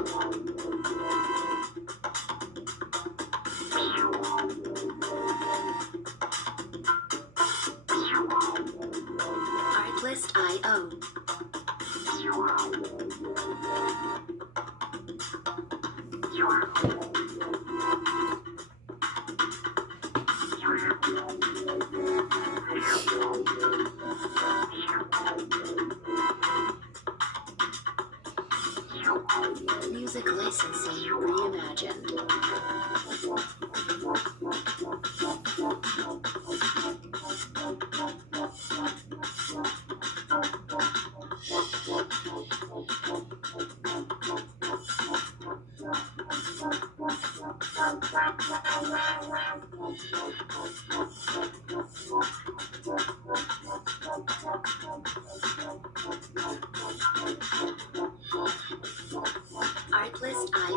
Artlist.io. Music licensing reimagined. Artlist.io.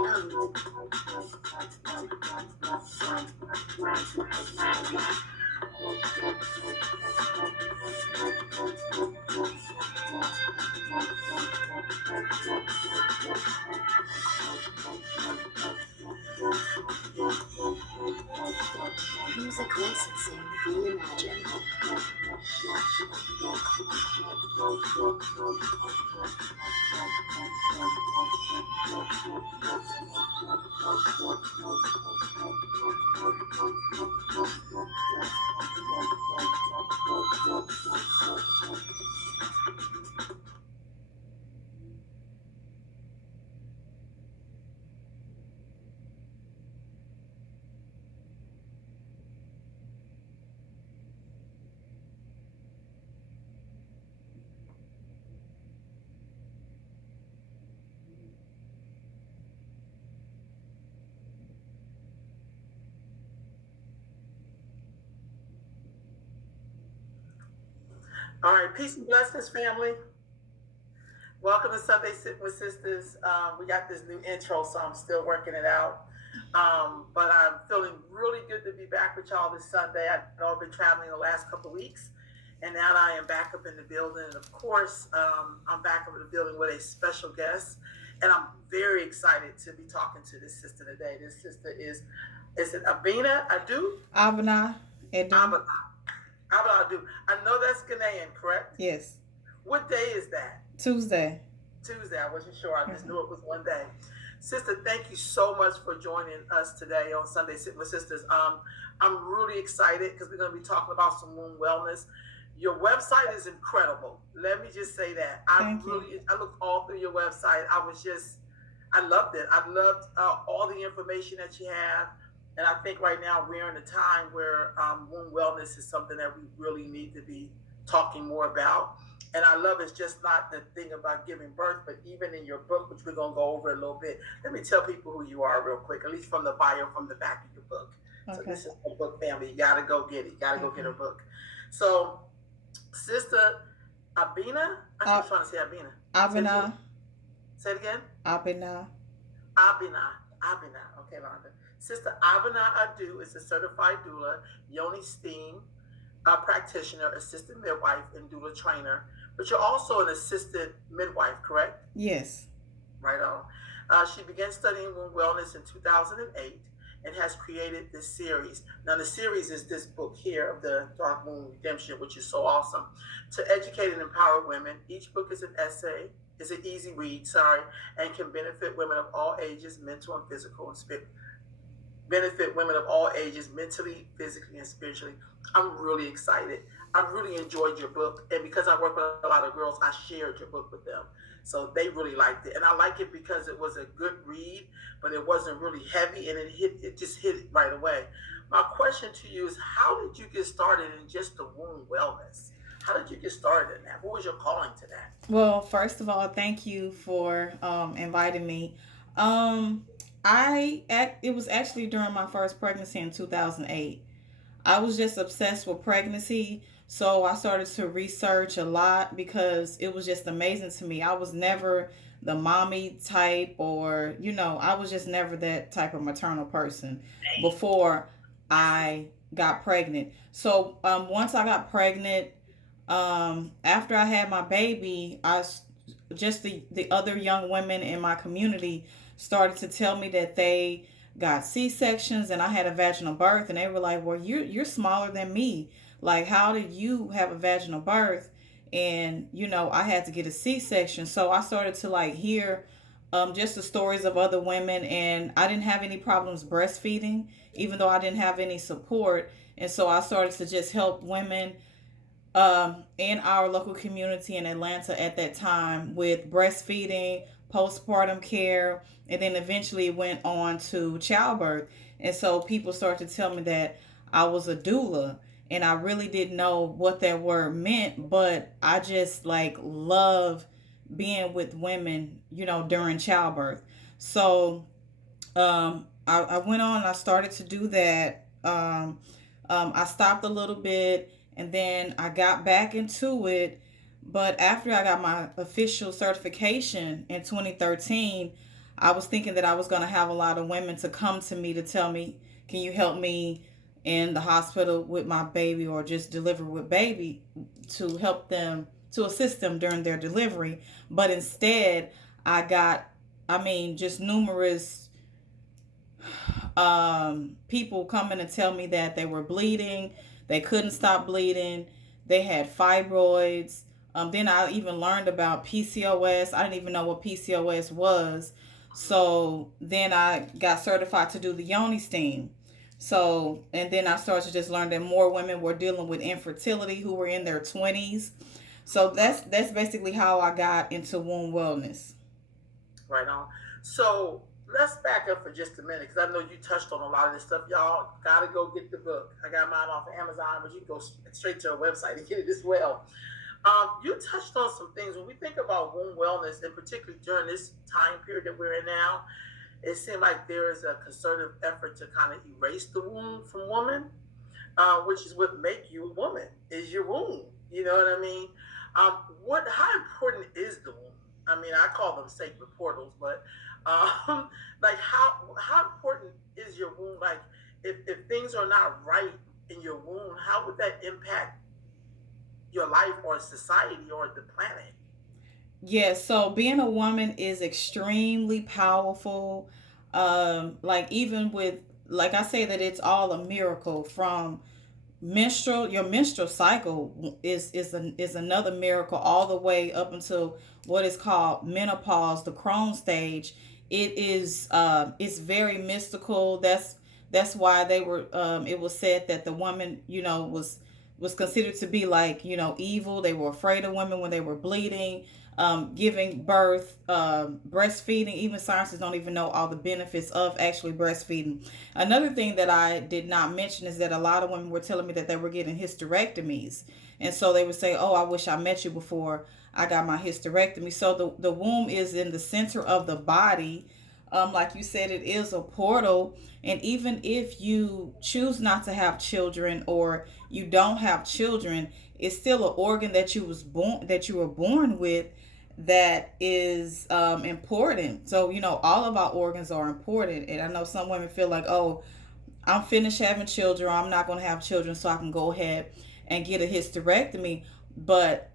Music licensing reimagined. All right, peace and blessings, family. Welcome to Sunday Sitting with Sisters. We got this new intro, so I'm still working it out. But I'm feeling really good to be back with y'all this Sunday. I know I've been traveling the last couple of weeks, and now I am back up in the building. And of course, I'm back up in the building with a special guest, and I'm very excited to be talking to this sister today. This sister is it Abena Adu? Abena Adu. Abena Adu. I know that's Ghanaian, correct? Yes. What day is that? Tuesday. Tuesday. I wasn't sure. I just knew it was one day. Sister, thank you so much for joining us today on Sunday Sitting with Sisters. I'm really excited because we're going to be talking about some womb wellness. Your website is incredible. Let me just say that. I looked all through your website. I loved it. I loved all the information that you have. And I think right now we're in a time where womb wellness is something that we really need to be talking more about. And I love it's just not the thing about giving birth, but even in your book, which we're going to go over a little bit, let me tell people who you are real quick, at least from the bio from the back of your book. Okay. So this is the book, family. You got to go get it. You got to go get her book. So, Sister Abena, I keep trying to say Abena. Abena. Say it again. Abena. Okay, Londa. Sister Abena Adu is a certified doula, yoni steam practitioner, assistant midwife, and doula trainer. But you're also an assistant midwife, correct? Yes. Right on. She began studying womb wellness in 2008 and has created this series. Now, the series is this book here of the Dark Womb Redemption, which is so awesome. To educate and empower women, each book is an essay, is an easy read, and can benefit women of all ages, mental and physical, and benefit women of all ages, mentally, physically, and spiritually. I'm really excited. I really enjoyed your book, and because I work with a lot of girls, I shared your book with them. So they really liked it, and I like it because it was a good read, but it wasn't really heavy, and it just hit it right away. My question to you is, how did you get started in just the womb wellness? How did you get started in that? What was your calling to that? Well, first of all, thank you for inviting me. It was actually during my first pregnancy in 2008. I was just obsessed with pregnancy. So I started to research a lot because it was just amazing to me. I was never the mommy type or, I was just never that type of maternal person before I got pregnant. So once I got pregnant, after I had my baby, just the other young women in my community started to tell me that they got C-sections and I had a vaginal birth, and they were like, "Well, you're smaller than me. Like, how did you have a vaginal birth?" And I had to get a C-section. So I started to like hear just the stories of other women, and I didn't have any problems breastfeeding, even though I didn't have any support. And so I started to just help women in our local community in Atlanta at that time with breastfeeding, postpartum care, and then eventually went on to childbirth. And so people started to tell me that I was a doula, and I really didn't know what that word meant, but I just like love being with women, during childbirth. So I went on and I started to do that. I stopped a little bit and then I got back into it. But after I got my official certification in 2013, I was thinking that I was going to have a lot of women to come to me to tell me, "Can you help me in the hospital with my baby or just deliver with baby," to help them, to assist them during their delivery. But instead, I got, just numerous people coming to tell me that they were bleeding, they couldn't stop bleeding, they had fibroids. Then I even learned about PCOS. I didn't even know what PCOS was. So then I got certified to do the yoni steam. So, and then I started to just learn that more women were dealing with infertility who were in their 20s. So that's basically how I got into womb wellness. Right on. So let's back up for just a minute because I know you touched on a lot of this stuff. Y'all gotta go get the book. I got mine off of Amazon, but you can go straight to our website and get it as well. You touched on some things when we think about womb wellness, and particularly during this time period that we're in now. It seemed like there is a concerted effort to kind of erase the womb from women, which is what make you a woman, is your womb. You know what I mean? How important is the womb? I call them sacred portals, but like how important is your womb? Like if things are not right in your womb, how would that impact your life or society or the planet? Yeah, so being a woman is extremely powerful. Like even with, like I say that it's all a miracle from your menstrual cycle is another miracle all the way up until what is called menopause, the Crohn stage. It's very mystical. That's why they were it was said that the woman, was considered to be like, evil. They were afraid of women when they were bleeding, giving birth, breastfeeding. Even scientists don't even know all the benefits of actually breastfeeding. Another thing that I did not mention is that a lot of women were telling me that they were getting hysterectomies. And so they would say, "Oh, I wish I met you before I got my hysterectomy." So the womb is in the center of the body. Like you said, it is a portal. And even if you choose not to have children or you don't have children, it's still an organ that you were born with that is important. So, all of our organs are important. And I know some women feel like, "Oh, I'm finished having children, or I'm not going to have children, so I can go ahead and get a hysterectomy." But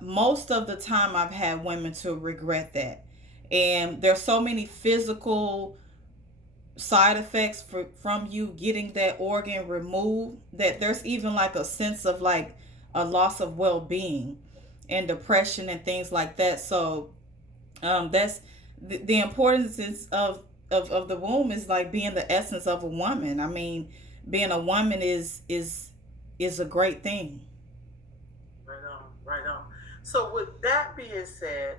most of the time I've had women to regret that. And there's so many physical side effects from you getting that organ removed that there's even like a sense of like a loss of well-being and depression and things like that. So that's the importance of the womb is like being the essence of a woman. Being a woman is a great thing. Right on, right on. So with that being said,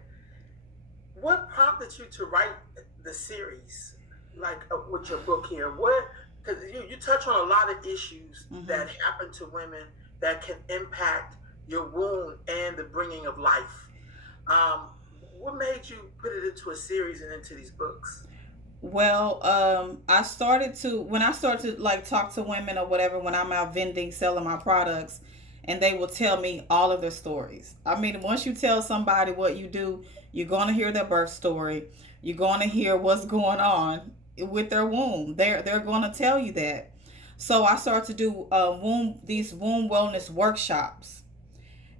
what prompted you to write the series, like with your book here? What, because you touch on a lot of issues that happen to women that can impact your womb and the bringing of life. What made you put it into a series and into these books? Well, when I started to like talk to women or whatever, when I'm out vending, selling my products, and they will tell me all of their stories. Once you tell somebody what you do, you're going to hear their birth story. You're going to hear what's going on with their womb. They're going to tell you that. So I started to do these womb wellness workshops,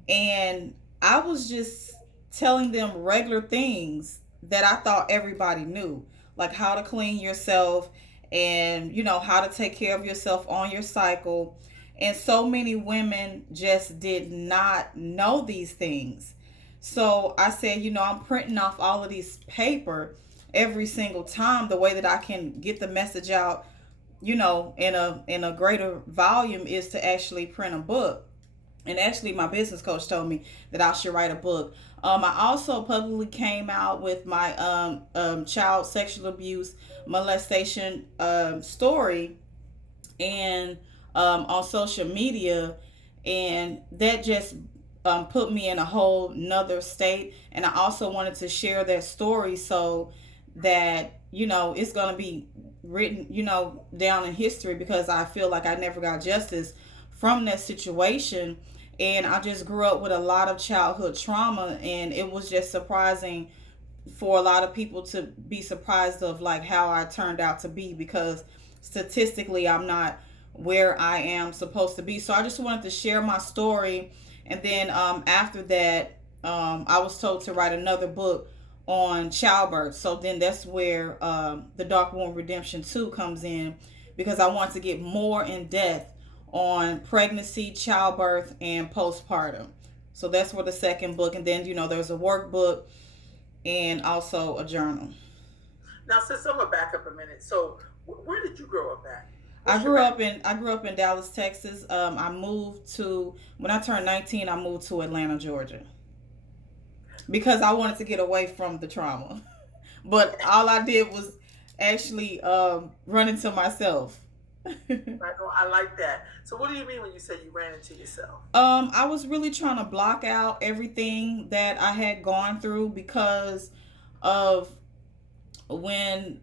and I was just telling them regular things that I thought everybody knew. like how to clean yourself and, how to take care of yourself on your cycle. And so many women just did not know these things. So I said, I'm printing off all of these paper every single time, the way that I can get the message out, in a greater volume, is to actually print a book. And actually, my business coach told me that I should write a book. I also publicly came out with my child sexual abuse molestation story, and on social media, and that just put me in a whole nother state. And I also wanted to share that story so that it's going to be written down in history, because I feel like I never got justice from that situation. And I just grew up with a lot of childhood trauma, and it was just surprising for a lot of people to be surprised of like how I turned out to be, because statistically I'm not where I am supposed to be. So I just wanted to share my story. And then after that, I was told to write another book on childbirth. So then that's where the Dark Womb Redemption 2 comes in, because I want to get more in depth on pregnancy, childbirth, and postpartum. So that's for the second book. And then, there's a workbook and also a journal. Now, sis, I'm gonna back up a minute. So, where did you grow up at? I grew up in Dallas, Texas. When I turned 19, I moved to Atlanta, Georgia, because I wanted to get away from the trauma. But all I did was actually run into myself. I like that. So, what do you mean when you say you ran into yourself? I was really trying to block out everything that I had gone through, because of when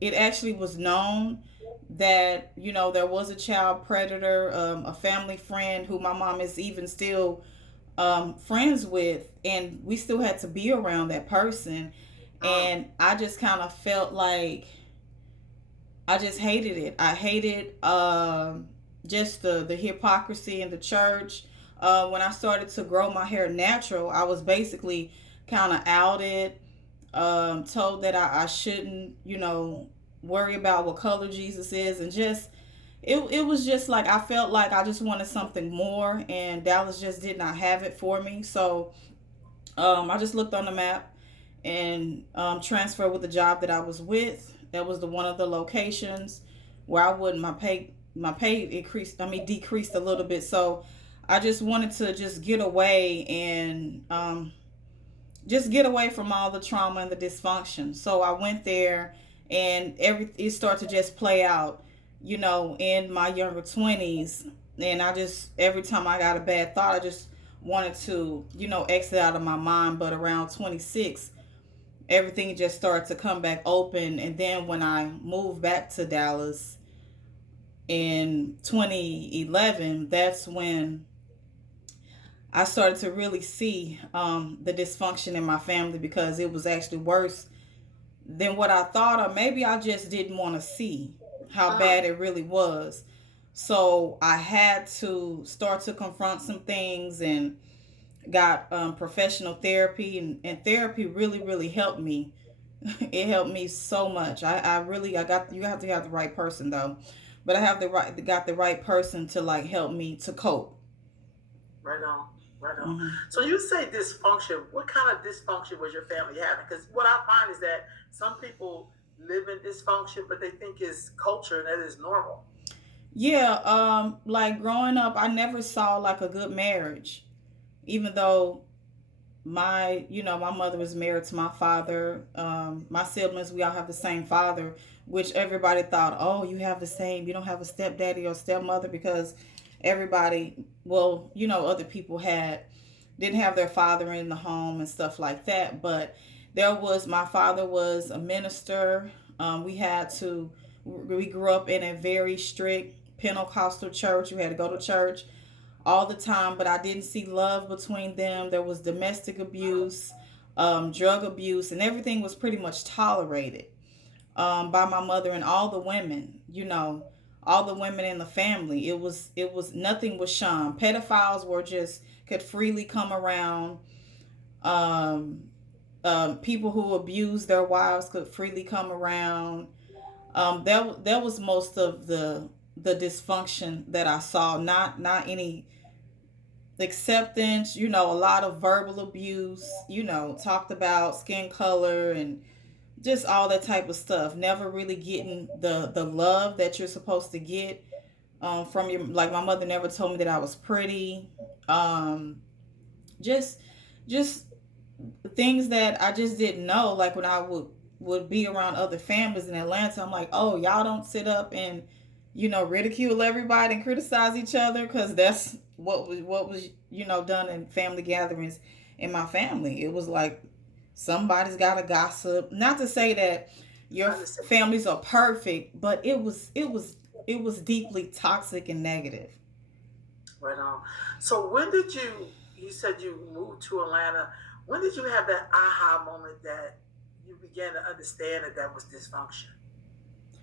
it actually was known that there was a child predator, a family friend who my mom is even still friends with, and we still had to be around that person. And I just kind of felt like I just hated it. I hated just the hypocrisy in the church. When I started to grow my hair natural, I was basically kind of outed, told that I shouldn't, worry about what color Jesus is. And just, it was just like, I felt like I just wanted something more, and Dallas just did not have it for me. So I just looked on the map and transferred with the job that I was with. That was one of the locations where I wouldn't, my pay decreased a little bit. So I just wanted to just get away and just get away from all the trauma and the dysfunction. So I went there, and it started to just play out, in my younger 20s. And I just, every time I got a bad thought, I just wanted to, exit out of my mind. But around 26, everything just started to come back open. And then when I moved back to Dallas in 2011, that's when I started to really see the dysfunction in my family, because it was actually worse than what I thought, or maybe I just didn't want to see how bad it really was. So I had to start to confront some things, and got professional therapy, and therapy really helped me. It helped me so much. You have to have the right person though, but got the right person to like help me to cope. Right on. Right on. Hmm. So you say dysfunction. What kind of dysfunction was your family having? Because what I find is that some people live in dysfunction, but they think it's culture and that is normal. Yeah, like growing up, I never saw like a good marriage, even though my mother was married to my father. My siblings, we all have the same father, which everybody thought, oh, you don't have a stepdaddy or stepmother, because everybody, well, other people didn't have their father in the home and stuff like that. But my father was a minister. We grew up in a very strict Pentecostal church. We had to go to church all the time, but I didn't see love between them. There was domestic abuse, drug abuse, and everything was pretty much tolerated by my mother and all the women. All the women in the family. It was nothing was shunned. Pedophiles could freely come around. People who abuse their wives could freely come around. That was most of the dysfunction that I saw. Not any acceptance. A lot of verbal abuse. Talked about skin color and just all that type of stuff. Never really getting the love that you're supposed to get from your, like, my mother never told me that I was pretty. Um, just just things that I just didn't know. Like when I would be around other families in Atlanta, I'm like, oh, y'all don't sit up and ridicule everybody and criticize each other, because that's what was done in family gatherings in my family. It was like somebody's got to gossip. Not to say that your families are perfect, but it was deeply toxic and negative. Right on. So when did you said you moved to Atlanta. When did you have that aha moment that you began to understand that that was dysfunction?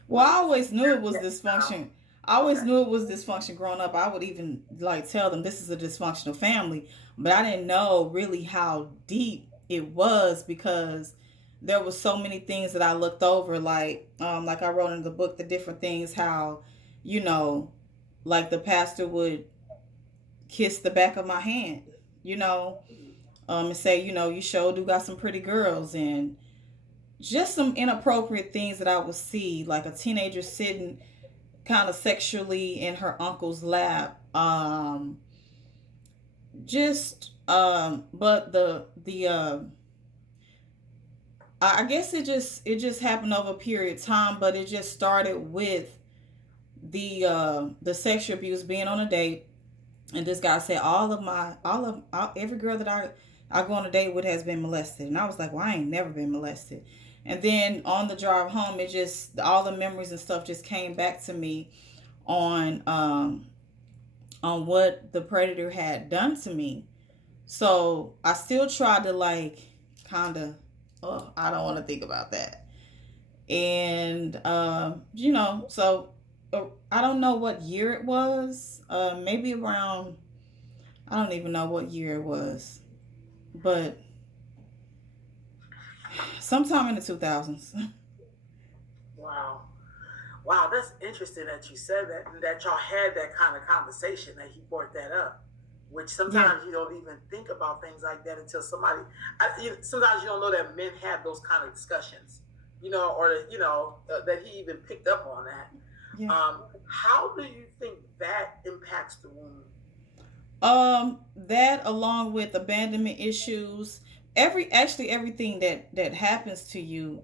Well, I Was it always knew it was that now? dysfunction. I always Okay. knew it was dysfunction growing up. I would even like tell them this is a dysfunctional family, but I didn't know really how deep it was, because there was so many things that I looked over, like I wrote in the book, the different things, how you know like the pastor would kiss the back of my hand, you know, and say, you sure do got some pretty girls, and just some inappropriate things that I would see, like a teenager sitting kind of sexually in her uncle's lap. But I guess it just happened over a period of time, but it just started with the sexual abuse, being on a date, and this guy said every girl that I go on a date with has been molested, and I was like, well, I ain't never been molested. And then on the drive home, it just all the memories and stuff just came back to me on what the predator had done to me. So I still tried to, like, kind of, oh, I don't want to think about that. And so I don't know what year it was. Maybe around, I don't even know what year it was, but sometime in the 2000s. Wow. Wow, that's interesting that you said that and that y'all had that kind of conversation that he brought that up. Which Yeah. sometimes you don't even think about things like that until somebody. Sometimes you don't know that men have those kind of discussions, or that he even picked up on that. Yeah. How do you think that impacts the womb? That, along with abandonment issues, everything that happens to you,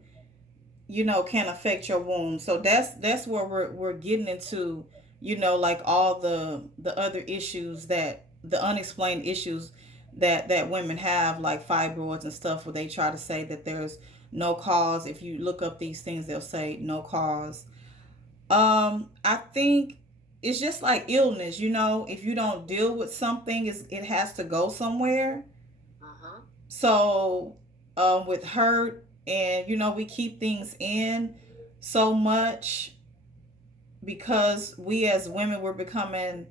can affect your womb. So that's where we're getting into, like all the other issues, that the unexplained issues that women have, like fibroids and stuff, where they try to say that there's no cause. If you look up these things, they'll say no cause. I think it's just like illness, if you don't deal with something, it has to go somewhere. Mm-hmm. So, with hurt, and we keep things in so much, because we as women, we're becoming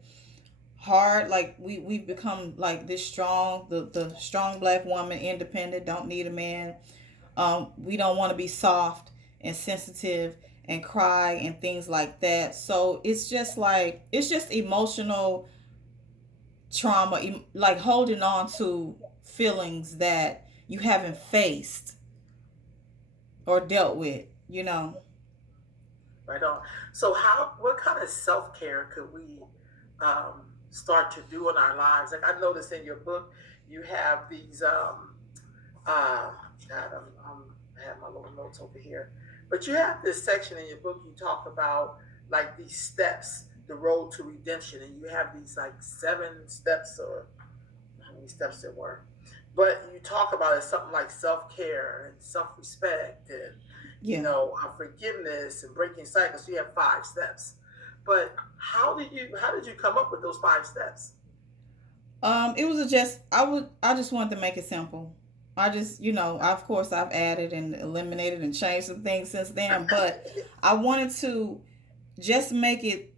hard. Like we've become like this strong, the strong black woman, independent, don't need a man. We don't want to be soft and sensitive and cry and things like that. So it's just emotional trauma, like holding on to feelings that you haven't faced or dealt with. Right on. So, what kind of self care could we start to do in our lives? Like I noticed in your book, you have these. Uh, God, I have my little notes over here, but you have this section in your book. You talk about like these steps, the road to redemption, and you have these like 7 steps, or how many steps there were. But you talk about it something like self care and self respect and Yeah. forgiveness and breaking cycles. So you have 5 steps. But how did you come up with those 5 steps? It was just I just wanted to make it simple. I just, of course I've added and eliminated and changed some things since then, but I wanted to just make it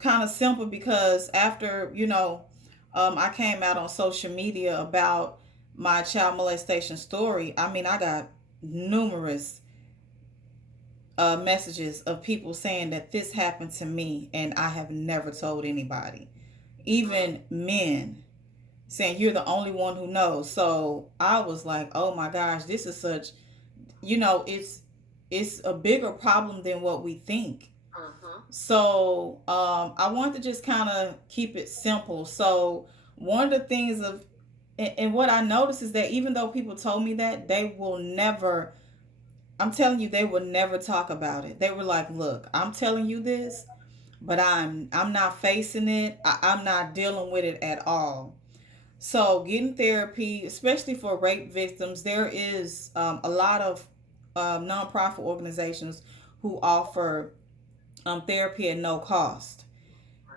kind of simple, because after, I came out on social media about my child molestation story, I mean, I got numerous messages of people saying that this happened to me and I have never told anybody. Even men saying you're the only one who knows. So I was like, oh my gosh, this is such, it's a bigger problem than what we think. Mm-hmm. So I want to just kind of keep it simple. So one of the things of and what I noticed is that even though people told me that, they will never, I'm telling you, they will never talk about it. They were like, look, I'm telling you this, but I'm not facing it. I'm not dealing with it at all. So getting therapy, especially for rape victims, there is a lot of nonprofit organizations who offer therapy at no cost.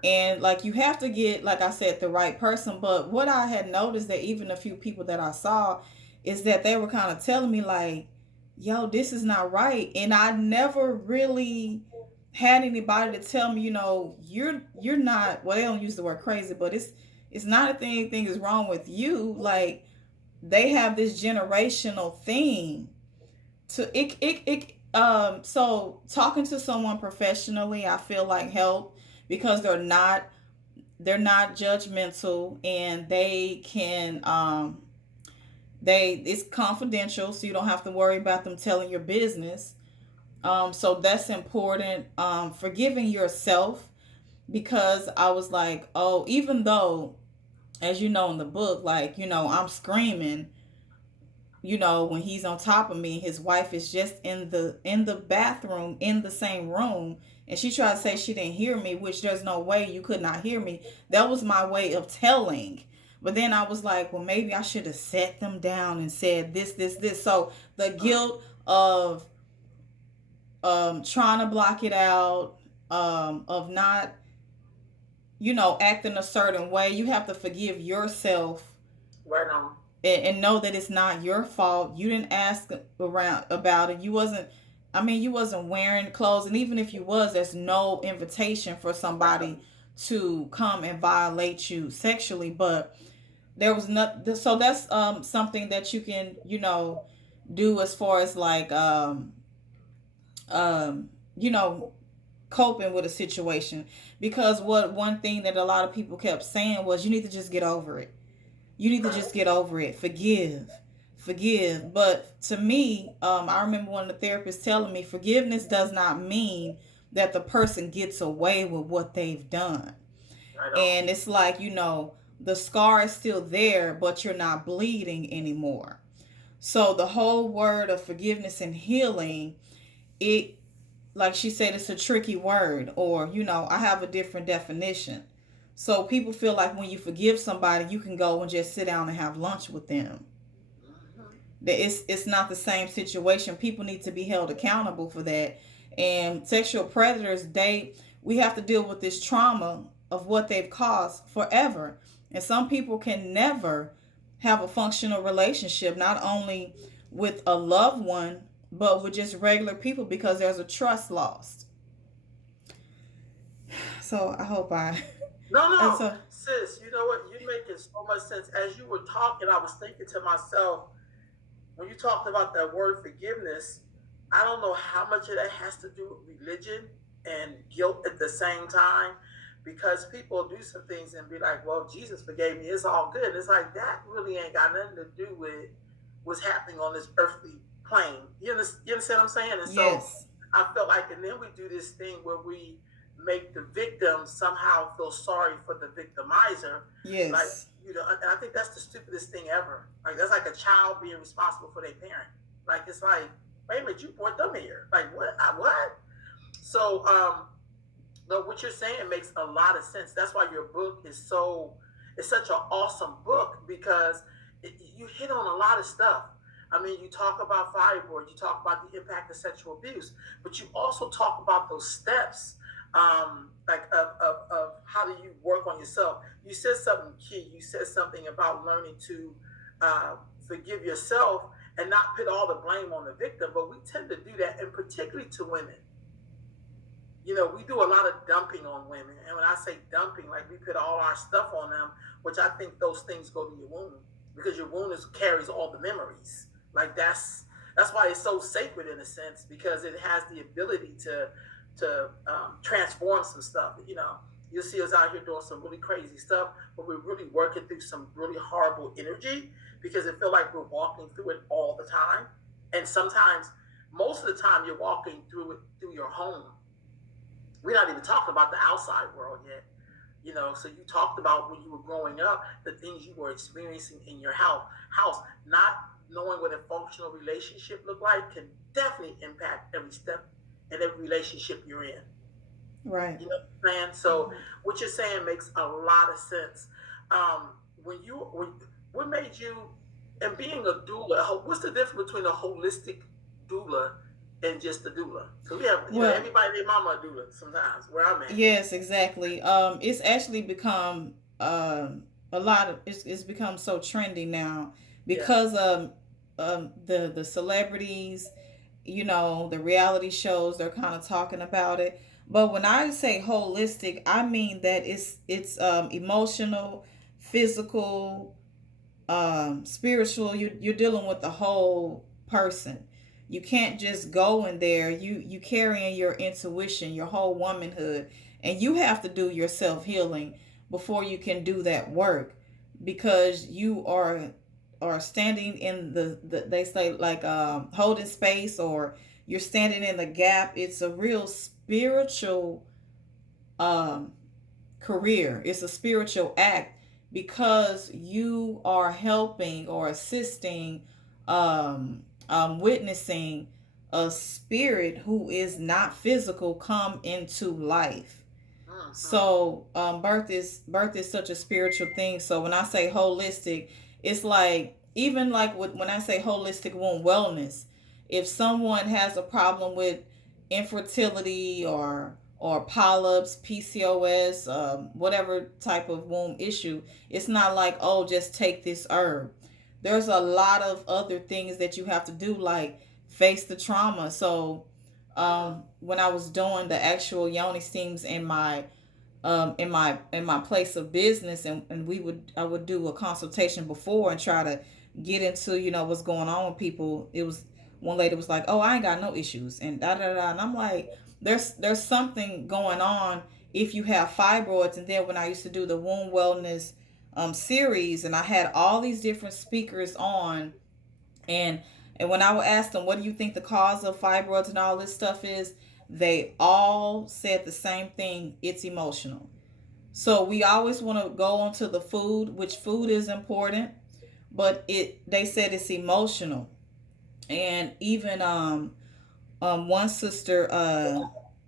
And like you have to get, like I said, the right person. But what I had noticed that even a few people that I saw is that they were kind of telling me like, yo, this is not right. And I never really had anybody to tell me, you're not, well, they don't use the word crazy, but it's not that anything is wrong with you. Like they have this generational thing to so talking to someone professionally, I feel like help because they're not judgmental, and they can they it's confidential, so you don't have to worry about them telling your business. So that's important. Forgiving yourself, because I was like, oh, even though, as you know in the book, like, I'm screaming, when he's on top of me, his wife is just in the bathroom in the same room, and she tried to say she didn't hear me, which there's no way you could not hear me. That was my way of telling. But then I was like, well, maybe I should have set them down and said this. So the guilt of trying to block it out, of not, acting a certain way. You have to forgive yourself. Right on. And know that it's not your fault. You didn't ask around about it. You wasn't wearing clothes, and even if you was, there's no invitation for somebody to come and violate you sexually. But there was not. So that's something that you can do as far as like um you know coping with a situation. Because what one thing that a lot of people kept saying was, you need to just get over it. You need to just get over it. Forgive. But to me, I remember one of the therapists telling me forgiveness does not mean that the person gets away with what they've done. Right on. And it's like, the scar is still there, but you're not bleeding anymore. So the whole word of forgiveness and healing, it, like she said, it's a tricky word, or, I have a different definition. So people feel like when you forgive somebody, you can go and just sit down and have lunch with them. That it's not the same situation. People need to be held accountable for that. And sexual predators, we have to deal with this trauma of what they've caused forever. And some people can never have a functional relationship, not only with a loved one, but with just regular people, because there's a trust lost. So I hope No, so sis, you know what? You're making so much sense. As you were talking, I was thinking to myself, when you talked about that word forgiveness, I don't know how much of that has to do with religion and guilt at the same time, because people do some things and be like, well, Jesus forgave me, it's all good. It's like, that really ain't got nothing to do with what's happening on this earthly plane. You understand what I'm saying? And so yes, I felt like, and then we do this thing where we make the victim somehow feel sorry for the victimizer. Like, yes, and I think that's the stupidest thing ever. Like, that's like a child being responsible for their parent. Like, it's like, wait a minute, you brought them here. Like, what? What? So, no, what you're saying makes a lot of sense. That's why your book is it's such an awesome book, because you hit on a lot of stuff. I mean, you talk about fibroids, you talk about the impact of sexual abuse, but you also talk about those steps, like of how do you work on yourself. You said something key. You said something about learning to forgive yourself and not put all the blame on the victim. But we tend to do that, and particularly to women. We do a lot of dumping on women. And when I say dumping, like we put all our stuff on them, which I think those things go to your womb. because your womb carries all the memories. Like that's why it's so sacred in a sense, because it has the ability to transform some stuff. You know, you'll see us out here doing some really crazy stuff, but we're really working through some really horrible energy because it feels like we're walking through it all the time. And sometimes, most of the time, you're walking through it through your home. We're not even talking about the outside world yet. You know, so you talked about when you were growing up, the things you were experiencing in your house, not knowing what a functional relationship looked like can definitely impact every step and every relationship you're in. Right. You know what I'm saying? So what you're saying makes a lot of sense. Um, when what made you, and being a doula, what's the difference between a holistic doula and just a doula? Because we have, you know, Well, everybody, their mama a doula sometimes, where I'm at. yes, exactly. It's actually become a lot of it's become so trendy now Yeah. because the celebrities, you know, the reality shows, they're kind of talking about it. But when I say holistic, I mean that it's emotional, physical, spiritual. You're dealing with the whole person. You can't just go in there. You carrying your intuition, your whole womanhood, and you have to do your self healing before you can do that work, because you are standing in the they say like holding space, or you're standing in the gap. It's a real spiritual um career. It's a spiritual act because you are helping or assisting, witnessing a spirit who is not physical come into life. Mm-hmm. So birth is such a spiritual thing. So when I say holistic, it's like, even like when I say holistic womb wellness, if someone has a problem with infertility or polyps, PCOS, whatever type of womb issue, it's not like, oh, just take this herb. There's a lot of other things that you have to do, like face the trauma. So when I was doing the actual yoni steams in my place of business, and I would do a consultation before and try to get into, what's going on with people. It was one lady was like, oh, I ain't got no issues, and da da da, and I'm like, there's something going on if you have fibroids. And then when I used to do the womb wellness series, and I had all these different speakers on, and when I would ask them, what do you think the cause of fibroids and all this stuff is, they all said the same thing: it's emotional. So we always want to go onto the food, which food is important, but they said it's emotional. And even one sister,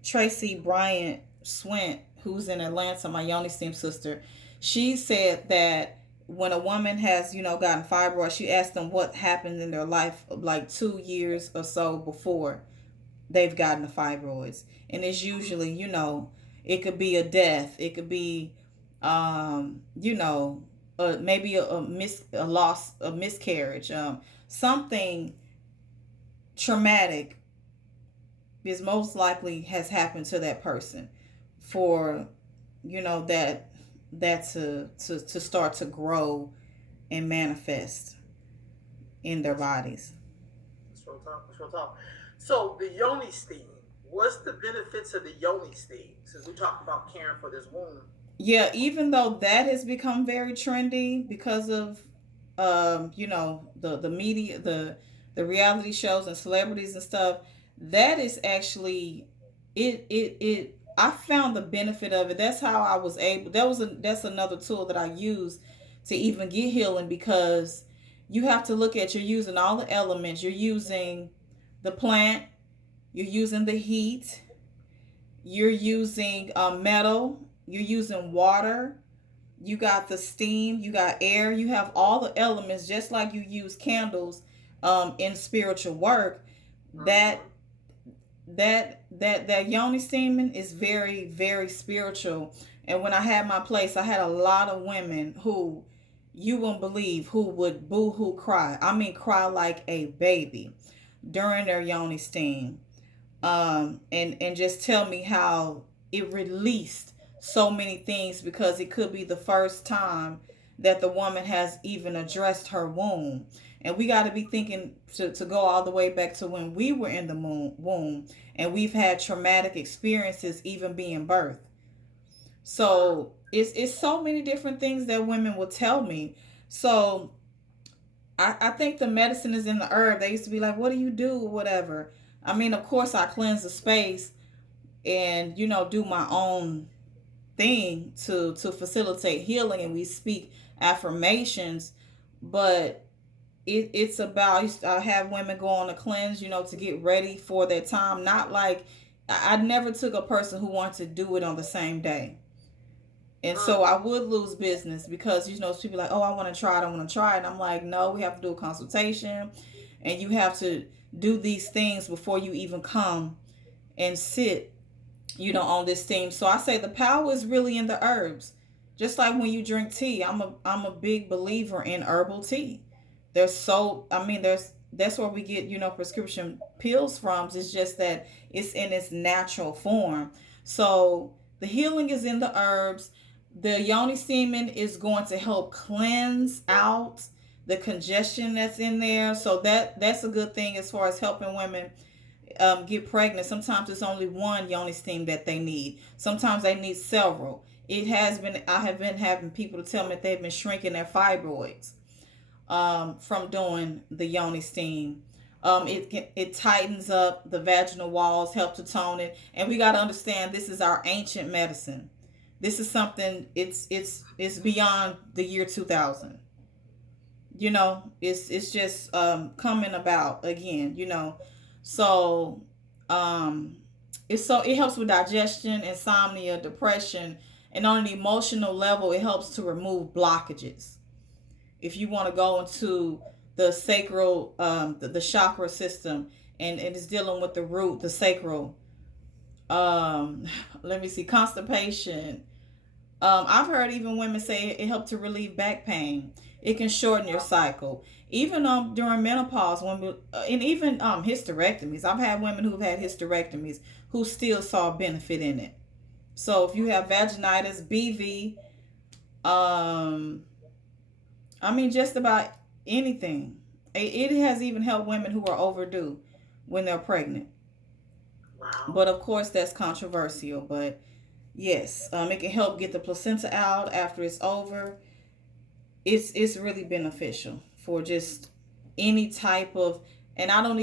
Tracy Bryant Swint, who's in Atlanta, my Yoni Steam sister, she said that when a woman has, gotten fibroids, she asked them what happened in their life like 2 years or so before they've gotten the fibroids. And it's usually, it could be a death, it could be, maybe a loss, a miscarriage, something traumatic is most likely has happened to that person for, that to start to grow and manifest in their bodies. Let's real talk. Let's real talk. So the yoni steam. What's the benefits of the yoni steam? Since we talked about caring for this womb. Yeah, even though that has become very trendy because of the media, the reality shows and celebrities and stuff, that is actually it I found the benefit of it. That's how I was able, that's another tool that I use to even get healing, because you have to look at, you're using all the elements. You're using the plant, you're using the heat, you're using metal, you're using water, you got the steam, you got air, you have all the elements, just like you use candles in spiritual work. That Mm-hmm. that yoni steaming is very, very spiritual. And when I had my place, I had a lot of women who, you won't believe, who would boo hoo cry. I mean, cry like a baby during their yoni steam, and just tell me how it released so many things, because it could be the first time that the woman has even addressed her womb. And we got to be thinking to go all the way back to when we were in the womb, and we've had traumatic experiences even being birthed. So it's so many different things that women will tell me. So I think the medicine is in the herb. They used to be like, what do you do? Whatever. I mean, of course, I cleanse the space and, do my own thing to facilitate healing. And we speak affirmations. But it's about, I have women go on a cleanse, to get ready for their time. Not like, I never took a person who wanted to do it on the same day. And so I would lose business because, people like, oh, I want to try it. I want to try it. And I'm like, no, we have to do a consultation. And you have to do these things before you even come and sit, on this theme. So I say the power is really in the herbs. Just like when you drink tea, I'm a big believer in herbal tea. That's where we get, prescription pills from. It's just that it's in its natural form. So the healing is in the herbs. The yoni semen is going to help cleanse out the congestion that's in there. So that's a good thing as far as helping women get pregnant. Sometimes it's only one yoni steam that they need. Sometimes they need several. I have been having people to tell me that they've been shrinking their fibroids from doing the yoni steam. It tightens up the vaginal walls, help to tone it. And we got to understand this is our ancient medicine. This is something, it's beyond the year 2000. It's just coming about again, So it helps with digestion, insomnia, depression, and on an emotional level, it helps to remove blockages. If you want to go into the sacral, the chakra system, and it's dealing with the root, the sacral, let me see, constipation. I've heard even women say it helped to relieve back pain. It can shorten your cycle. Even during menopause, and even hysterectomies. I've had women who've had hysterectomies who still saw benefit in it. So if you have vaginitis, BV, just about anything. It has even helped women who are overdue when they're pregnant. Wow. But of course, that's controversial. But yes, it can help get the placenta out after it's over. It's really beneficial for just any type of, and I don't even